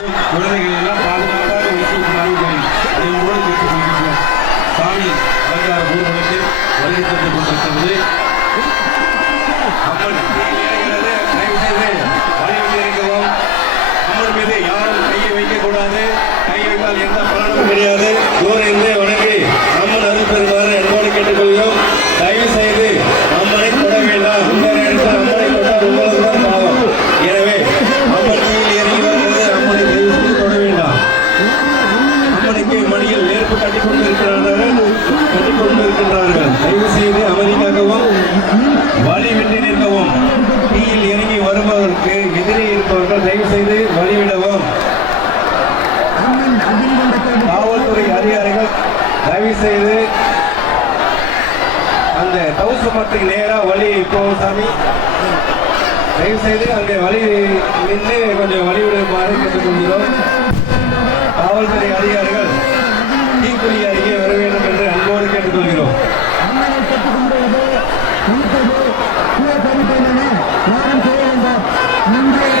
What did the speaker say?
குழந்தைகள் எல்லாம் பாதுகாப்பாக வைத்திருக்கிறார்கள். அதனோடு கேட்டுக்கொள்கிறோம். சாமி அலங்கார ஊர்வலத்தில் வருகை தந்து கொண்டிருக்கிறது. அம்மன் ஏறுகிறது. தயவு செய்து வழியில் இருக்கவும். அம்மன் மீது யாரும் கையை வைக்கக்கூடாது. கை வைத்தால் எந்த பலனும் கிடையாது. தூரம் இருந்தே வணங்கி அம்மன் அருள் பெறுமாறு என்போடு கேட்டுக்கொள்கிறோம். தயவு செய்து அம்மனை தொட வேண்டாம். இந்த நேரத்தில் அம்மனை தொட்டால் உங்களுக்குதான் பாவம். எனவே அம்மன் கீழ் இறங்கி வருகிறது. அம்மனை தயவு செய்து தொட வேண்டாம். அம்மனுக்கு மடியில் நெருப்பு கட்டிக்கொண்டிருக்கிறார்கள். தயவு செய்து அமைதிக்காகவும் வழிவிட்டு நிற்கவும். கீழ் இறங்கி வருபவருக்கு எதிரே இருப்பவர்கள் தயவு செய்து வழிவிடவும். காவல்துறை அதிகாரிகள் தயவு செய்து அந்த தவுசு மரத்துக்கு நேராக வழி போகும். சாமி தயவு செய்து அங்கே வழி நின்று கொஞ்சம் வழிவிடுமாறு கேட்டுக்கொள்கிறோம். காவல்துறை